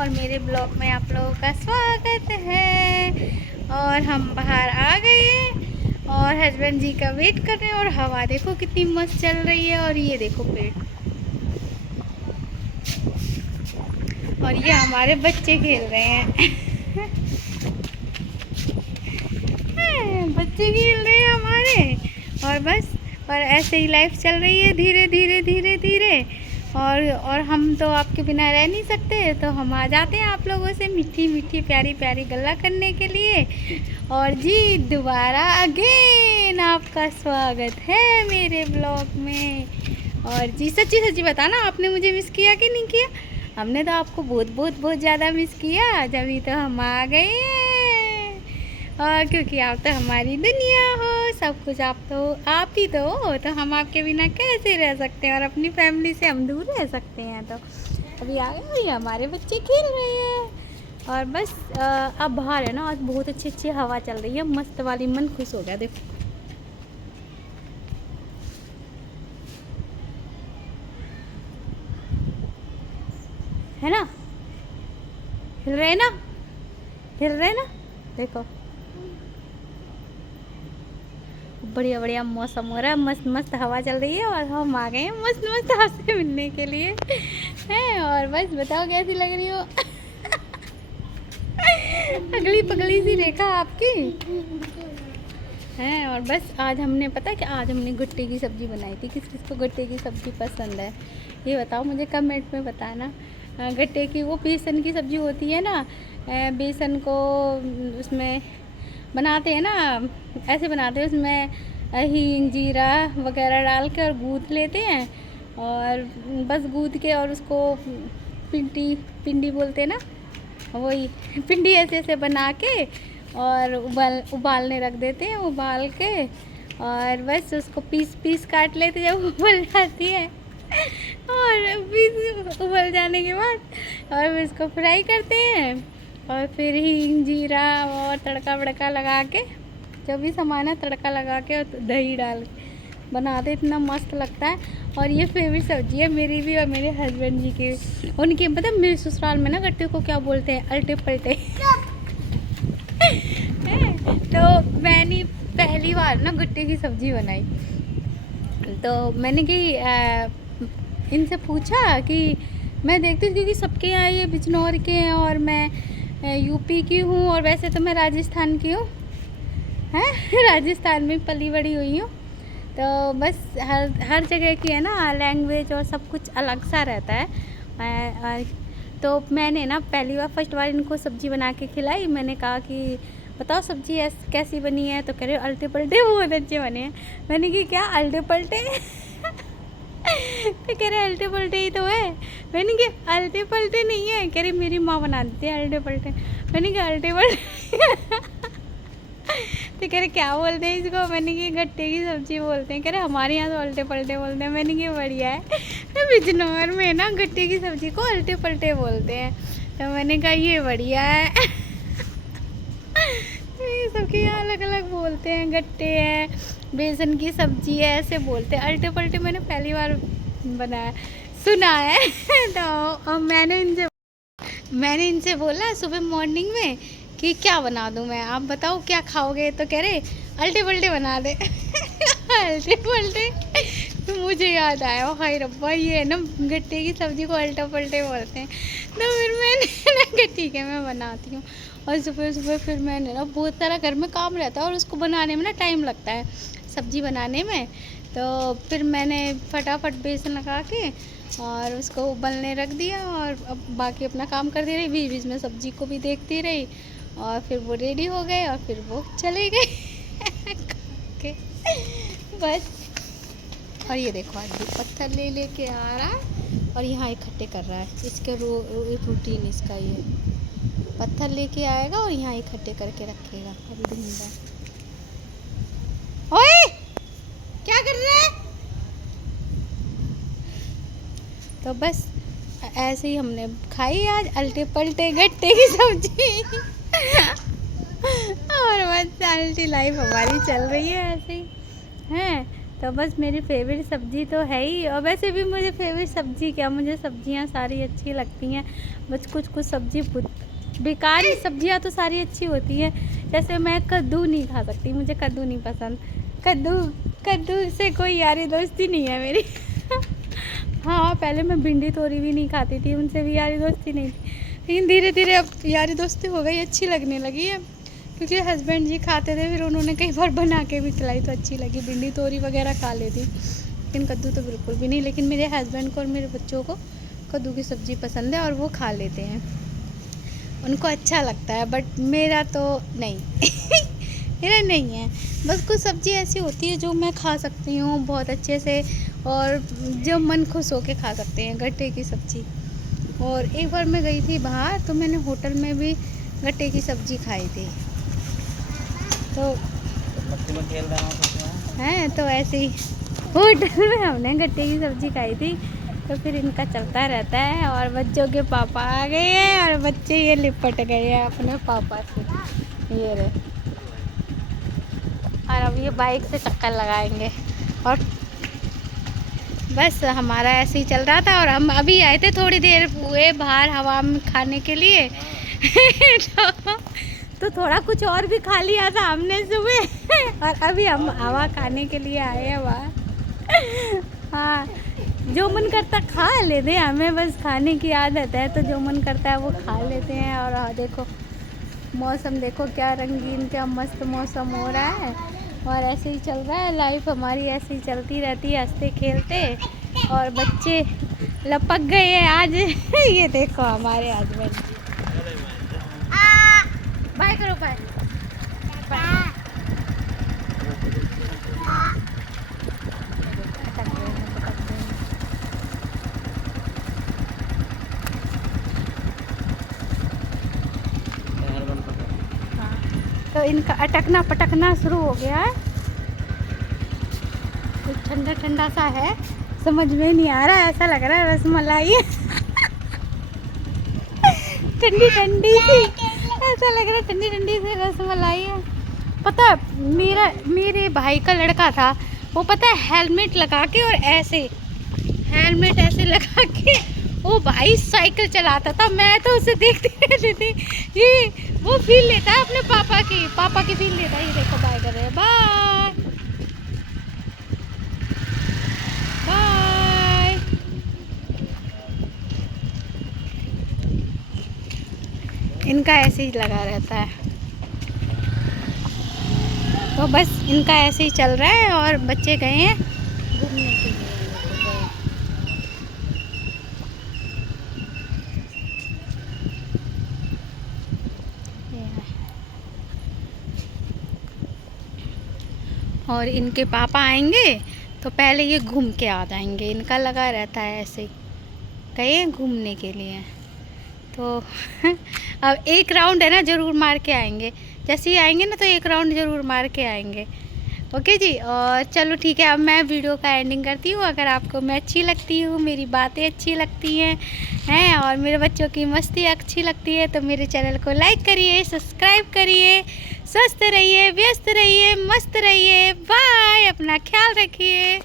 और मेरे ब्लॉग में आप लोगों का स्वागत है। और हम बाहर आ गए और हस्बैंड जी का वेट कर रहे हैं। और हवा देखो कितनी मस्त चल रही है। और ये देखो पेड़, और ये हमारे बच्चे खेल रहे हैं। बच्चे खेल रहे हैं हमारे। और बस, और ऐसे ही लाइफ चल रही है धीरे धीरे धीरे धीरे। और हम तो आपके बिना रह नहीं सकते, तो हम आ जाते हैं आप लोगों से मीठी मीठी प्यारी प्यारी गल्ला करने के लिए। और जी दोबारा अगेन आपका स्वागत है मेरे ब्लॉग में। और जी सच्ची सच्ची बताना, आपने मुझे मिस किया कि नहीं किया? हमने तो आपको बहुत बहुत बहुत ज़्यादा मिस किया, जब तो हम आ गए हैं। और क्योंकि आप तो हमारी दुनिया हो, सब कुछ आप ही तो हो, तो हम आपके बिना कैसे रह सकते हैं? और अपनी फैमिली से हम दूर रह सकते हैं? तो अभी आ गए और ये हमारे बच्चे खेल रहे हैं। और बस अब बाहर है ना, आज बहुत अच्छी अच्छी हवा चल रही है, मस्त वाली, मन खुश हो गया। देखो है ना, हिल रहे ना, हिल रहे ना, देखो बढ़िया बढ़िया मौसम हो रहा है, मस्त मस्त हवा चल रही है। और हम आ गए हैं मस्त मस्त आपसे मिलने के लिए हैं। और बस बताओ कैसी लग रही हो? अगली पगली सी रेखा आपकी हैं। और बस आज हमने, पता है कि आज हमने गुट्टे की सब्ज़ी बनाई थी। किस किस को गुट्टे की सब्ज़ी पसंद है ये बताओ मुझे कमेंट में बताना। गट्टे की वो बेसन की सब्ज़ी होती है ना, बेसन को उसमें बनाते हैं ना, ऐसे बनाते हैं, उसमें हींग जीरा वगैरह डाल के और गूँथ लेते हैं। और बस गूँथ के और उसको पिंडी पिंडी बोलते हैं ना, वही पिंडी ऐसे ऐसे बना के और उबालने रख देते हैं। उबाल के और बस उसको पीस पीस काट लेते जब उबल जाती है। और पीस उबल जाने के बाद और फिर इसको फ्राई करते हैं। और फिर हींग जीरा और तड़का वड़का लगा के, जो भी सामान है तड़का लगा के, और दही डाल के बनाते, इतना मस्त लगता है। और ये फेवरेट सब्जी है मेरी भी और मेरे हस्बैंड जी की। उनके पता मेरे ससुराल में ना गट्टे को क्या बोलते हैं? अल्टे पल्टे। तो मैंने पहली बार ना गट्टे की सब्ज़ी बनाई, तो मैंने कि इनसे पूछा कि मैं देखती हूँ क्योंकि सबके यहाँ ये बिजनौर के हैं और मैं यूपी की हूँ, और वैसे तो मैं राजस्थान की हूँ, हैं राजस्थान में पली बड़ी हुई हूँ। तो बस हर जगह की है ना लैंग्वेज और सब कुछ अलग सा रहता है। तो मैंने ना पहली बार फर्स्ट बार इनको सब्ज़ी बना के खिलाई। मैंने कहा कि बताओ सब्ज़ी कैसी बनी है? तो कह रहे अल्टे पल्टे बहुत अच्छे बने हैं। मैंने कि क्या अल्टे पल्टे? तो कह रहे अल्टे पल्टे ही तो है। मैंने कहा अल्टे पल्टे नहीं है। कह रहे मेरी माँ बना देती है अल्टे पल्टे। मैंने कहा अल्टे पल्टे। तो कह रहे क्या बोलते हैं इसको? मैंने कि गट्टे की सब्ज़ी बोलते हैं। कह रहे हमारे यहाँ तो अल्टे पल्टे बोलते हैं। मैंने कहा बढ़िया है, तो बिजनौर में ना गट्टे की सब्ज़ी को अल्टे पल्टे बोलते हैं। तो मैंने कहा ये बढ़िया है। सबके यहाँ अलग अलग बोलते हैं, गट्टे है, बेसन की सब्ज़ी है, ऐसे बोलते हैं। अल्टे पल्टे मैंने पहली बार बनाया सुना है। तो मैंने इनसे बोला सुबह मॉर्निंग में कि क्या बना दूं मैं, आप बताओ क्या खाओगे? तो कह रहे अल्टे पल्टे बना दे। अल्टे पल्टे, तो मुझे याद आया हाय रब्बा, ये है ना गट्टे की सब्ज़ी को अल्टे पल्टे बोलते हैं। तो फिर मैंने कहा ठीक है मैं बनाती हूँ। और सुबह सुबह फिर मैंने ना, बहुत सारा घर में काम रहता है और उसको बनाने में ना टाइम लगता है, सब्ज़ी बनाने में। तो फिर मैंने फटाफट बेसन लगा के और उसको उबलने रख दिया, और अब बाकी अपना काम करती रही, बीच बीच में सब्ज़ी को भी देखती रही। और फिर वो रेडी हो गए और फिर वो चले गए। के बस। और ये देखो आज भी पत्थर ले लेके आ रहा है और यहाँ इकट्ठे कर रहा है। इसके रूटीन इसका ये पत्थर लेके आएगा और यहाँ इकट्ठे करके रखेगा। अभी ढूंढ रहा है। ओए क्या कर रहा है? तो बस ऐसे ही हमने खाई आज अल्टे पल्टे गट्टे की सब्जी। और बस अल्टी लाइफ हमारी चल रही है ऐसे ही हैं। तो बस मेरी फेवरेट सब्ज़ी तो है ही। और वैसे भी मुझे फेवरेट सब्ज़ी क्या, मुझे सब्ज़ियाँ सारी अच्छी लगती हैं। बस कुछ कुछ सब्ज़ी बेकार ही, सब्ज़ियाँ तो सारी अच्छी होती हैं। जैसे मैं कद्दू नहीं खा सकती, मुझे कद्दू नहीं पसंद। कद्दू से कोई यारी दोस्ती नहीं है मेरी। हाँ, पहले मैं भिंडी तोरी भी नहीं खाती थी, उनसे भी यारी दोस्ती नहीं थी। लेकिन धीरे धीरे अब यारी दोस्ती हो गई, अच्छी लगने लगी है। क्योंकि हस्बैंड जी खाते थे, फिर उन्होंने कई बार बना के भी खिलाई तो अच्छी लगी। भिंडी तोरी वगैरह खा लेती, लेकिन कद्दू तो बिल्कुल भी नहीं। लेकिन मेरे हस्बैंड को और मेरे बच्चों को कद्दू की सब्ज़ी पसंद है और वो खा लेते हैं, उनको अच्छा लगता है। बट मेरा तो नहीं। मेरा नहीं है। बस कुछ सब्ज़ी ऐसी होती है जो मैं खा सकती हूँ बहुत अच्छे से, और जो मन खुश होके खा सकते हैं। गट्टे की सब्ज़ी। और एक बार मैं गई थी बाहर, तो मैंने होटल में भी गट्टे की सब्ज़ी खाई थी। तो हैं, तो ऐसे ही होटल में हमने गट्टे की सब्ज़ी खाई थी। तो फिर इनका चलता रहता है। और बच्चों के पापा आ गए हैं और बच्चे ये लिपट गए हैं अपने पापा से, ये रहे। और अब ये बाइक से चक्कर लगाएंगे। और बस हमारा ऐसे ही चल रहा था। और हम अभी आए थे, थोड़ी देर हुए बाहर हवा में खाने के लिए। तो थोड़ा कुछ और भी खा लिया था हमने सुबह। और अभी हम हवा खाने के लिए आए हैं बाहर। हाँ, जो मन करता खा लेते हैं, हमें बस खाने की आदत है, तो जो मन करता है वो खा लेते हैं। और देखो मौसम, देखो क्या रंगीन, क्या मस्त मौसम हो रहा है। और ऐसे ही चल रहा है लाइफ हमारी, ऐसे ही चलती रहती है हंसते खेलते। और बच्चे लपक गए हैं आज। ये देखो हमारे हस्बैंड जी, बाय करो, बाय। तो इनका अटकना पटकना शुरू हो गया है। कुछ ठंडा ठंडा सा है, समझ में नहीं आ रहा है, ऐसा लग रहा है रसमलाई है। ठंडी ठंडी सी, ऐसा लग रहा है ठंडी ठंडी सी रसमलाई है। पता है मेरे भाई का लड़का था, वो पता है हेलमेट लगा के, और ऐसे हेलमेट ऐसे लगा के वो भाई साइकिल चलाता था। मैं तो उसे देखती रहती थी। ये वो फील लेता है अपने पापा की फील लेता है। ये देखो बाय कर रहे हैं, बाय बाय। इनका ऐसे ही लगा रहता है। तो बस इनका ऐसे ही चल रहा है। और बच्चे गए हैं घूमने के लिए। और इनके पापा आएंगे तो पहले ये घूम के आ जाएंगे। इनका लगा रहता है ऐसे ही, गए घूमने के लिए। तो अब एक राउंड है ना, ज़रूर मार के आएंगे। जैसे ही आएंगे ना, तो एक राउंड ज़रूर मार के आएंगे। ओके जी। और चलो ठीक है, अब मैं वीडियो का एंडिंग करती हूँ। अगर आपको मैं अच्छी लगती हूँ, मेरी बातें अच्छी लगती हैं और मेरे बच्चों की मस्ती अच्छी लगती है, तो मेरे चैनल को लाइक करिए, सब्सक्राइब करिए। स्वस्थ रहिए, व्यस्त रहिए, मस्त रहिए। बाय, अपना ख्याल रखिए।